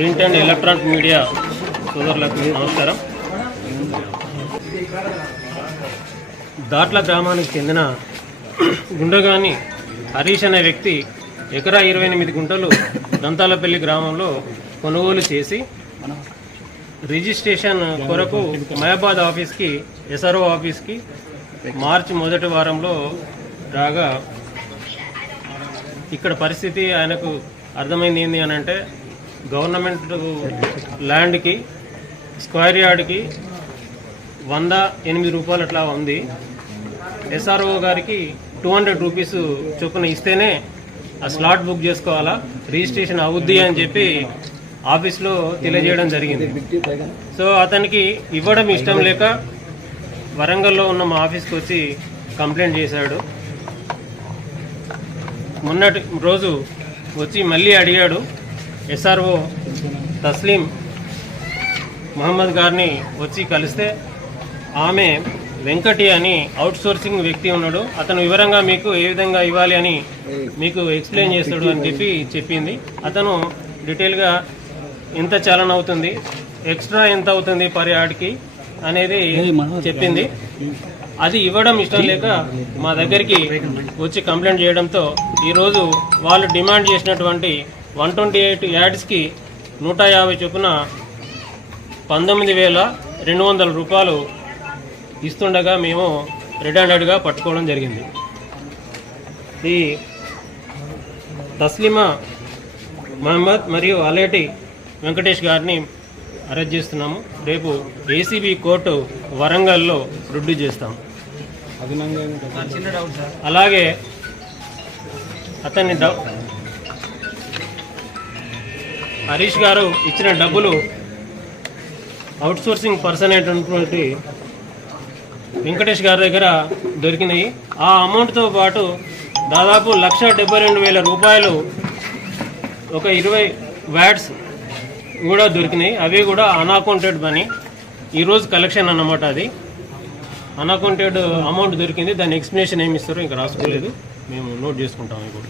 Print and electronic media సోదరులకు నమస్కారం. దాట్ల గ్రామానికి చెందిన గుండగాని హరీష్ అనే వ్యక్తి ఎకరా 28 గుంటలు దంతాలపల్లి గ్రామంలో కొనుగోలు చేసి రిజిస్ట్రేషన్ కొరకు మయాబాద్ ఆఫీస్కి ఎస్ఆర్ఓ ఆఫీస్కి మార్చి మొదటి వారంలో రాగా ఇక్కడ పరిస్థితి ఆయనకు అర్థమైంది ఏంటి అని అంటే గవర్నమెంట్ ల్యాండ్కి స్క్వేర్ యార్డ్కి 108 రూపాయలు అట్లా ఉంది. ఎస్ఆర్ఓ గారికి 200 రూపీస్ చొప్పున ఇస్తేనే ఆ స్లాట్ బుక్ చేసుకోవాలా, రిజిస్ట్రేషన్ అవుద్ది అని చెప్పి ఆఫీస్లో తెలియజేయడం జరిగింది. సో అతనికి ఇవ్వడం ఇష్టం లేక వరంగల్లో ఉన్న మా ఆఫీస్కి వచ్చి కంప్లైంట్ చేశాడు. మొన్నటి రోజు వచ్చి మళ్ళీ అడిగాడు. ఎస్ఆర్ఓ తస్లీం మహమ్మద్ గారిని వచ్చి కలిస్తే ఆమె వెంకటి అని అవుట్సోర్సింగ్ వ్యక్తి ఉన్నాడు, అతను వివరంగా మీకు ఏ విధంగా ఇవ్వాలి అని మీకు ఎక్స్ప్లెయిన్ చేస్తాడు అని చెప్పి చెప్పింది. అతను డీటెయిల్గా ఎంత చలన అవుతుంది, ఎక్స్ట్రా ఎంత అవుతుంది పర్ యార్డ్కి అనేది చెప్పింది. అది ఇవ్వడం ఇష్టం లేక మా దగ్గరికి వచ్చి కంప్లైంట్ చేయడంతో ఈరోజు వాళ్ళు డిమాండ్ చేసినటువంటి 128 యార్డ్స్కి 150 చొప్పున 19,200 రూపాయలు ఇస్తుండగా మేము రెడ్ హ్యాండెడ్గా పట్టుకోవడం జరిగింది. ఈ తస్లీమా మహమ్మద్ మరియు అలేటి వెంకటేష్ గారిని అరెస్ట్ చేస్తున్నాము. రేపు ఏసీబీ కోర్టు వరంగల్లో రుడ్డు చేస్తాం. అలాగే అతన్ని హరీష్ గారు ఇచ్చిన డబ్బులు అవుట్సోర్సింగ్ పర్సన్ అయినటువంటి వెంకటేష్ గారి దగ్గర దొరికినాయి. ఆ అమౌంట్తో పాటు దాదాపు 1,72,000 రూపాయలు ఒక 20 వ్యాట్స్ కూడా దొరికినాయి. అవి కూడా అన్అకౌంటెడ్ మనీ. ఈరోజు కలెక్షన్ అన్నమాట. అది అన్అకౌంటెడ్ అమౌంట్ దొరికింది. దాని ఎక్స్ప్లెనేషన్ ఏమి ఇస్తారో ఇంకా రాసుకోలేదు, మేము నోట్ చేసుకుంటాం. ఇప్పుడు